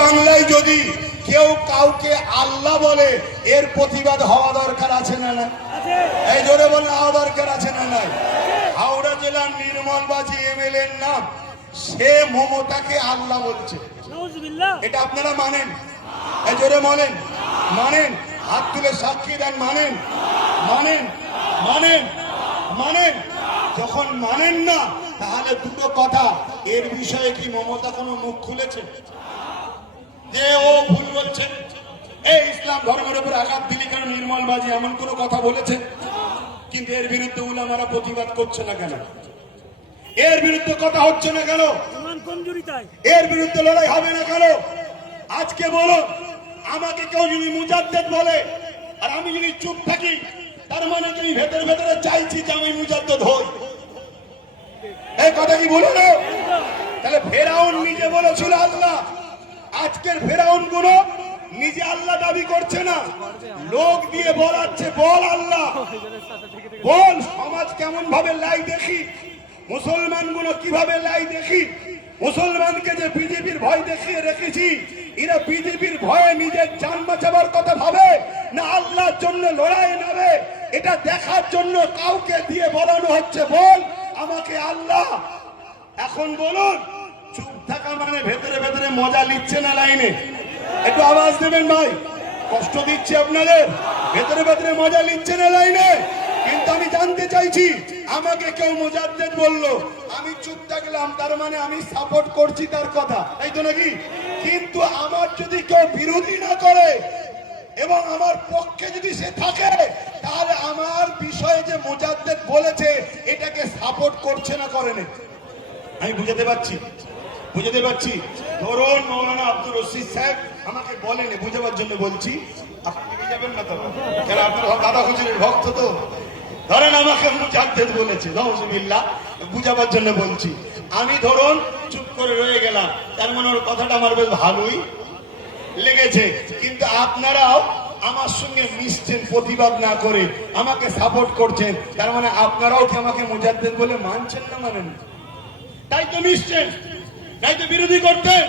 বাংলায় যদি কেউ কাউকে আল্লাহ বলে এর প্রতিবাদ হওয়া দরকার আছে না না? এই জোরে বলে হওয়া দরকার আছে না নাই? হাওড়া জেলার নির্মলবাজি এমএলএ এর নাম, সে মমতাকে আল্লাহ বলছে, এটা আপনারা মানেন? এই জোরে বলেন মানেন? হাত তুলে সাক্ষী দেন মানেন? মানেন? মানেন? মানেন? যখন মানেন না তাহলে দুটো কথা, এর বিষয়ে কি মমতা কোনো মুখ খুলেছে যে ও ভুল বলছে, এই ইসলাম ধর্মের উপর আঘাত দিলি কেন নির্মলবাজি এমন কোনো কথা বলেছে? কিন্তু এর বিরুদ্ধে উলামারা প্রতিবাদ করছে না কেন? এর বিরুদ্ধে কথা হচ্ছে না কেন? এর বিরুদ্ধে লড়াই হবে না কেন? আজকে বলো, আমাকে কেউ যদি মুজাদ্দেদ বলে আর আমি যদি চুপ থাকি, তার মানে তুমি ভেতরে ভেতরে চাইছি যে আমি মুজাদ্দেদ হই। এই কথা কি বলো না? তাহলে ফেরাউন নিজে বলেছিল আল্লাহ, আজকের ফেরাউন গুলো নিজে আল্লাহ দাবি করছে না, লোক দিয়ে বলাচ্ছে বল আল্লাহ বল। সমাজ কেমন ভাবে লাই দেখি, মুসলমান গুলো কিভাবে লাই দেখি, মুসলমানকে যে বিজেপির ভয় দেখিয়ে রেখেছি, এরা বিজেপির ভয়ে নিজের জান বাঁচাবার কথা ভাবে না আল্লাহর জন্য লড়াই নামে, এটা দেখার জন্য কাউকে দিয়ে বলানো হচ্ছে বল আমাকে আল্লাহ। এখন বলুন, চুপ থাকা মানে ভেতরে ভেতরে মজা নিচ্ছে না লাইনে? একটু আওয়াজ দেবেন ভাই, কষ্ট দিচ্ছি আপনাদের, ভেতরে ভেতরে মজা নিচ্ছে না লাইনে? কিন্তু আমি জানতে চাইছি, আমাকে কেউ মুজাদ্দেদ বললো, আমি চুপ থাকলাম, তার মানে আমি সাপোর্ট করছি তার কথা, তাই তো নাকি? কিন্তু আমার যদি কেউ বিরোধী না করে এবং আমার পক্ষে যদি সে থাকে, তাহলে আমার বিষয়ে যে মুজাদ্দেদ বলেছে এটাকে সাপোর্ট করছে না করে না? আমি বুঝাতে পারছি? বুঝাতে পারছি? ধরুন মৌলানা আব্দুর রশিদ সাহেব আমাকে বলেন, বুঝাবার জন্য বলছি, আপনি বুঝাবেন না তো, কেন আপনার দাদা হুজুরের ভক্ত তো। ধরেন আমাকে মুজাদ্দেদ বলেছে, নাউজুবিল্লাহ, বুঝাবার জন্য বলছি, আমি ধরুন চুপ করে রয়ে গেলাম, তার মানে ওর কথাটা আমার বেশ ভালোই লেগেছে, কিন্তু আপনারাও আমার সঙ্গে মিশছেন প্রতিবাদ না করে, আমাকে সাপোর্ট করছেন, তার মানে আপনারাও কি আমাকে মুজাদ্দেদ বলে মানছেন না মানেন? তাই তো মিশছেন, তাই তো বিরোধী করতেন।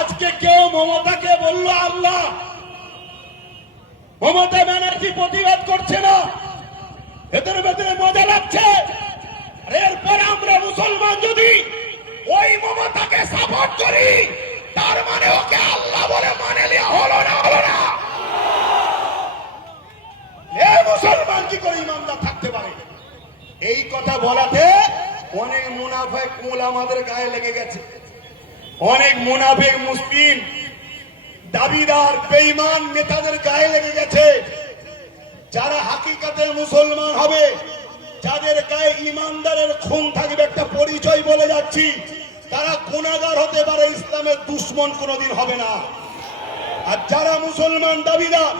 আজকে কেউ মমতাকে বললো আল্লাহ, মমতা ব্যানার্জি প্রতিবাদ করছে না, ভেতরে ভেতরে মজা লাগছে। এরপরে আমরা মুসলমান যদি ওই মমতাকে সাপোর্ট করি, তার মানে ওকে আল্লাহ বলে মানে নেওয়া হলো না? হলো না? এ মুসলমান কি করে ইমানদার থাকতে পারে? এই কথা বলাতে অনেক মুনাফিক মূল আমাদের গায়ে লেগে গেছে, অনেক মুনাফিক মুসলিম দাবিদার বেঈমান নেতাদের গায়ে লেগে গেছে। যারা হাকিকাতে মুসলমান হবে, যাদের গায়ে ইমানদারের খুন থাকবে, একটা পরিচয় বলে যাচ্ছি, তারা গুনাহগার হতে পারে, ইসলামের দুশমন কোনোদিন হবে না। আর যারা মুসলমান দাবিদার,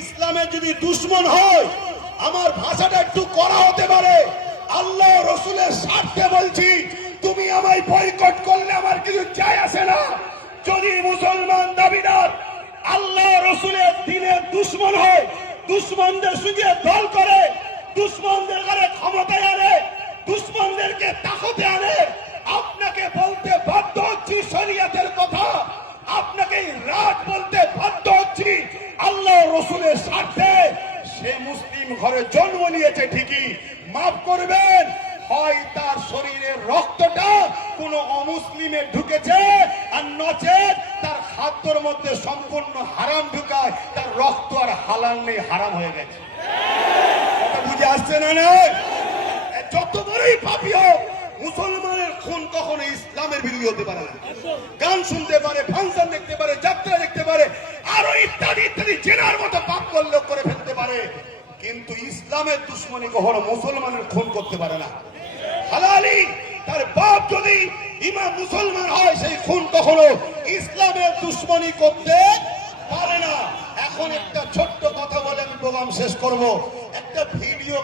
ইসলামের যদি দুশমন হয়, আমার ভাষাটা একটু কড়া হতে পারে, আল্লাহ রসুলের স্বার্থে বলছি, তুমি আমায় বয়কট করলে আমার কিছু যায় আসে না। যদি মুসলমান দাবিদার আল্লাহ রসুলের দিনের দুশমন হয়, দুশমনদের সঙ্গে দল করে, দুশমনদের ঘরে ক্ষমতায় আনে, দুশমনদেরকে তাকতে আনে, আপনাকে বলতে বাধ্য হচ্ছি শরীয়তের কথা, আপনাকে রাত বলতে বাধ্য হচ্ছি আল্লাহ রসুলের স্বার্থে। সে মুসলিম ঘরে জন্ম নিয়েছে ঠিকই, মাফ করবেন, হয় তার শরীরের রক্তটা কোন অমুসলিমে ঢুকেছে, আর নচেত তার খাদ্যর মধ্যে সম্পূর্ণ হারাম ঢুকায়, তার রক্ত আর হালাল নেই, হারাম হয়ে গেছে। কথা বুঝে আসছে না? না, যত বড়ই পাপী হোক, মুসলমানের খুন কখনো ইসলামের বিরোধী হতে পারে না। গান শুনতে পারে, ফাংশন দেখতে পারে, যাত্রা দেখতে পারে, আরো ইত্যাদি ইত্যাদি জেনার মতো পাপ করলেও করে ফেলতে পারে, কিন্তু ইসলামের দুশ্মনী কখনো মুসলমানের খুন করতে পারে না। হালালি তার বাপ যদি ইমাম মুসলমান হয়, সেই খুন কখনো ইসলামের দুশ্মনী করতে পারে না। এখন একটা ছোট্ট কথা বলে আমি প্রোগ্রাম শেষ করব। একটা ভিডিও